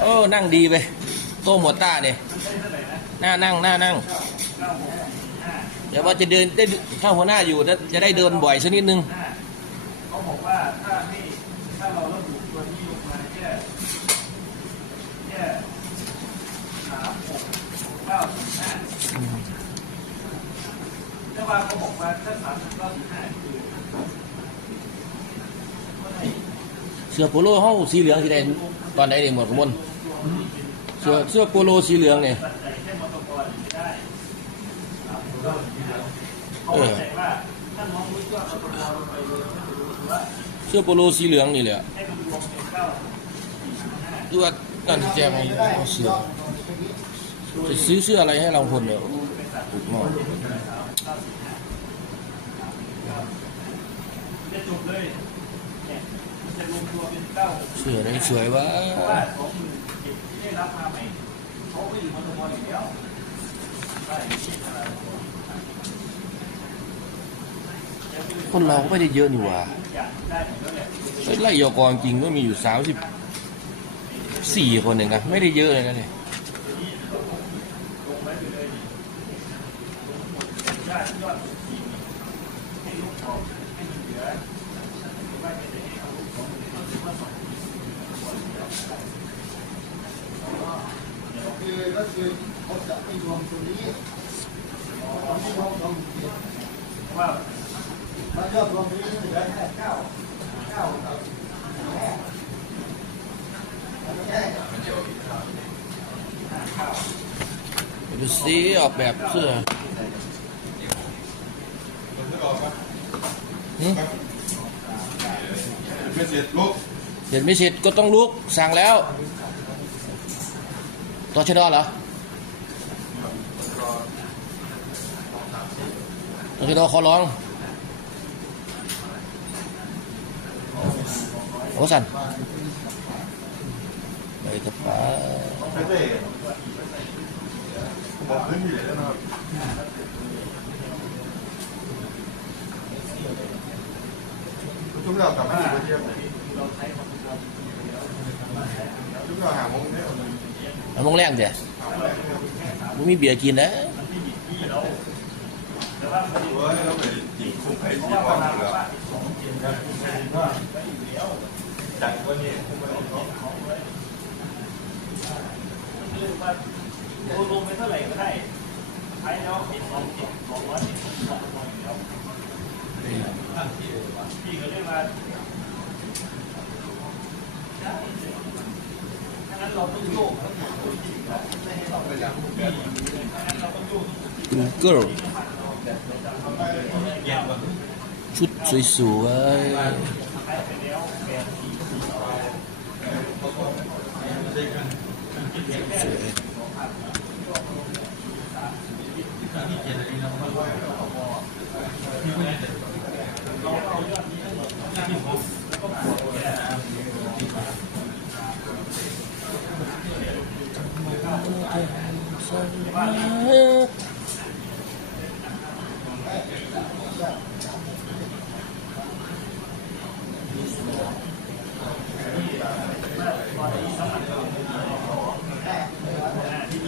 โอ้นั่งดีไปโต้หมวดต้าเนี่ยหน้านั่งหน้านั่ง เดี๋ยวว่าจะเดินได้ถ้าหัวหน้าอยู่จะได้เดินบ่อยสักนิดนึงเขาบอกว่าถ้าให้ถ้าเราระบุตัวนี้ลงมาแค่แค่สามหกเก้าสิบห้าแต่ว่าเขาบอกว่าถ้าสามหกเก้าสิบห้าคือ เสื้อโปโลห้องสีเหลืองสีแดงตอนไหนเนี่ยหมดขมลเสื้อเสื้อโปโลสีเหลืองเนี่ยเสื้อโปโลสีเหลืองนี่แหละให้มัวมเป็นเก้าดูว่านั่นแจ้งเอาเสื้อจะซื้อเสื้ออะไรให้เราคนเนี่ยถูกมากจะจบเลย เสืออะไรสวยวะเลย่างเดียว่ะคนเราก็ไม่ได้เยอะนี่หว่าได้หมดแล้วแหละเฮ้ยไล่ยอกรจริงก็มีอยู่สามสิบสี่คนเองนะไม่ได้เยอะเลยนะเนี่ยลงไว้ไปเลยยอดยอดสี่ให้ลูกของให้มันเหลือว่าจะได้ให้เอาลูกของเขาถือว่าสอง คือเขาจะไม่รวมตรงนี้เขาไม่รวมตรงนี้ว่ามันยอดรวมตรงนี้เหลือแค่เก้าเก้าครับแค่แค่ดูสิออกแบบเสื้อไม่เสร็จลุกเสร็จไม่เสร็จก็ต้องลุกสั่งแล้ว ตัวชดเหรอ ชดขอร้องโอ้สันไปกับป้าบอกพื้นที่เลยนะครับทุกเรากลับมาที่เที่ยวทุกเราหามงเนี่ยเอาโมงแรงเดี๋ยวมึงมีเบียร์กินนะแต่ว่าพอดีตัวให้เราไปจีบคุ้มไปเพจีราะบว่าว่าประมาณแล้ว ล้วจัดวันนี้คือว่าโอ้ลงไปเท่าไหร่ก็ได้ใช้แล้วเห็นสองเจ็ดสองร้อยเจ็ดสิบสองร้อยอยู่แล้วพี่ก็เรียกว่าถ้างั้นเราต้องโยกทั้งหมดเลยที่เราไม่ให้เราไปอย่างนั้นเราต้องโยกกูเกิล ชุดสวยๆสวย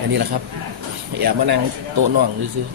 อันนี้แหละครับ อย่ามานั่งโต๊ะน่องซื้อ